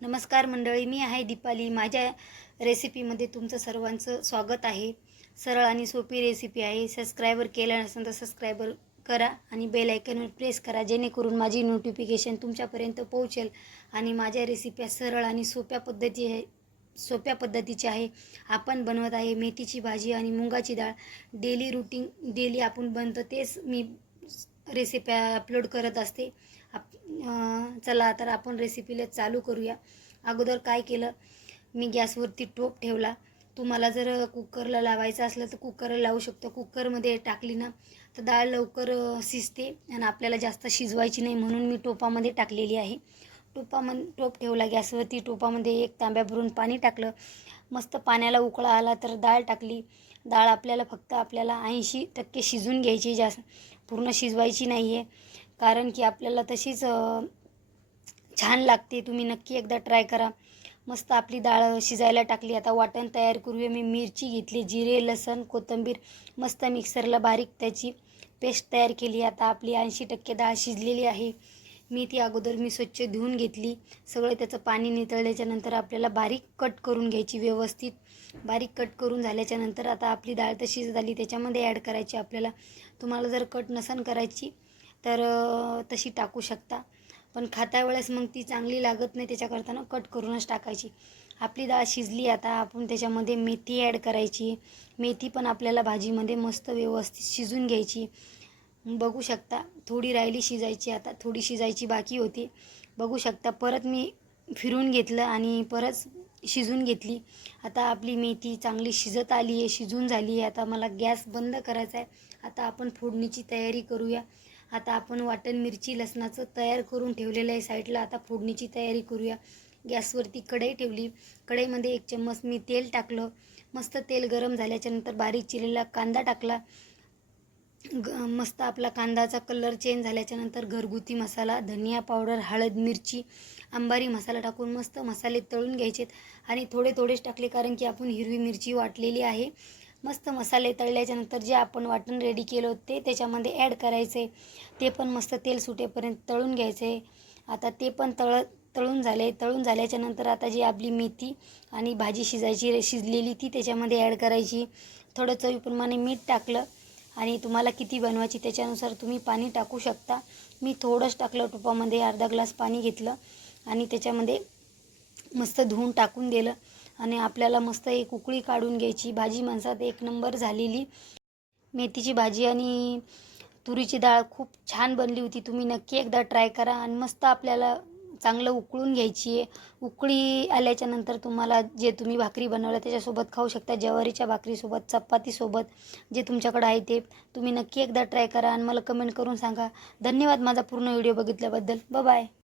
नमस्कार मंडळी मी आहे दीपाली. माझ्या रेसिपीमध्ये तुमचं सर्वांचं स्वागत आहे. सरळ आणि सोपी रेसिपी आहे. सबस्क्रायबर केलं नसेल तर सबस्क्रायबर करा आणि बेल आयकनवर प्रेस करा जेणेकरून माझी नोटिफिकेशन तुमच्यापर्यंत पोहोचेल आणि माझ्या रेसिप्या सरळ आणि सोप्या पद्धती आहे सोप्या पद्धतीची आहे. आपण बनवत आहे मेथीची भाजी आणि मुगाची डाळ. डेली रुटीन डेली आपण बनतं तेच मी रेसिप्या अपलोड करत असते. आप चला तर आपण रेसिपीला चालू करूया. अगोदर काय केलं? मी गॅसवरती टोप ठेवला. तुम्हाला जर कुकरला लावायचं असलं तर कुकरला लावू शकतो. कुकरमध्ये टाकली ना तर डाळ लवकर शिजते आणि आपल्याला जास्त शिजवायची नाही म्हणून मी टोपामध्ये टाकलेली आहे. टोपामध्ये टोप ठेवला गॅसवरती. टोपामध्ये एक तांब्या भरून पाणी टाकलं. मस्त पाण्याला उकळा आला तर डाळ टाकली. डाळ आपल्याला फक्त आपल्याला ऐंशी टक्के शिजून घ्यायची जास्त पूर्ण शिजवायची नाही आहे कारण की आपल्याला तशीच छान लागते. तुम्ही नक्की एकदा ट्राय करा. मस्त आपली डाळ शिजायला टाकली. आता वाटण तयार करूया. मी मिरची घेतली जिरे लसण कोथिंबीर मस्त मिक्सरला बारीक त्याची पेस्ट तयार केली. आता आपली ऐंशी टक्के डाळ शिजलेली आहे. मी ती अगोदर मी स्वच्छ धुवून घेतली. सगळं त्याचं पाणी नितळल्याच्या नंतर आपल्याला बारीक कट करून घ्यायची व्यवस्थित. बारीक कट करून झाल्याच्यानंतर आता आपली डाळ तशी झाली त्याच्यामध्ये ॲड करायची आपल्याला. तुम्हाला जर कट नसन करायची तर तशी टाकू शकता. पण खाता वेळेस मग ती चांगली लागत नाही त्याच्याकरता कट करूनच टाकायची. आपली डाळ शिजली आता आपण त्याच्यामध्ये मेथी ॲड करायची. मेथी पण आपल्याला भाजीमध्ये मस्त व्यवस्थित शिजून घ्यायची. बघू शकता थोडी राहिली शिजायची आता थोडी शिजायची बाकी होती. बघू शकता परत मी फिरून घेतलं आणि परत शिजून घेतली. आता आपली मेथी चांगली शिजत आली आहे शिजून झाली आहे आता मला गॅस बंद करायचा आहे आता आपण फोडणीची तयारी करूया. आता आपण वाटण मिरची लसणाचं तयार करून ठेवलेलं आहे साईडला. आता फोडणीची तयारी करूया. गॅसवरती कढई ठेवली. कढईमध्ये एक चम्मच मी तेल टाकलं. मस्त तेल गरम झाल्याच्यानंतर बारीक चिरलेला कांदा टाकला. ग मस्त आपला कांदाचा कलर चेंज झाल्याच्यानंतर घरगुती मसाला धनिया पावडर हळद मिरची अंबारी मसाला टाकून मस्त मसाले तळून घ्यायचेत. आणि थोडे थोडेच टाकले कारण की आपण हिरवी मिरची वाटलेली आहे. मस्त मसाले तळल्याच्यानंतर जे आपण वाटण रेडी केलं होतं ते त्याच्यामध्ये ॲड करायचे. ते पण मस्त तेल सुटेपर्यंत तळून घ्यायचे. आता ते पण तळ तळून झाले. तळून झाल्याच्यानंतर आता जी आपली मेथी आणि भाजी शिजायची रे शिजलेली ती त्याच्यामध्ये ॲड करायची. थोडं चवीप्रमाणे मीठ टाकलं आणि तुम्हाला किती बनवायची त्याच्यानुसार तुम्ही पाणी टाकू शकता. मी थोडंच टाकलं टुपामध्ये अर्धा ग्लास पाणी घेतलं आणि त्याच्यामध्ये मस्त धुवून टाकून दिलं. आणि आपल्याला मस्त एक उकळी काढून घ्यायची. भाजी माणसात एक नंबर झालेली. मेथीची भाजी आणि तुरीची डाळ खूप छान बनली होती. तुम्ही नक्की एकदा ट्राय करा आणि मस्त आपल्याला चांगलं उकळून घ्यायची आहे. उकळी आल्याच्यानंतर तुम्हाला जे तुम्ही भाकरी बनवल्या त्याच्यासोबत खाऊ शकता. ज्वारीच्या भाकरीसोबत चपातीसोबत जे तुमच्याकडं आहे ते तुम्ही नक्की एकदा ट्राय करा आणि मला कमेंट करून सांगा. धन्यवाद माझा पूर्ण व्हिडिओ बघितल्याबद्दल. बाय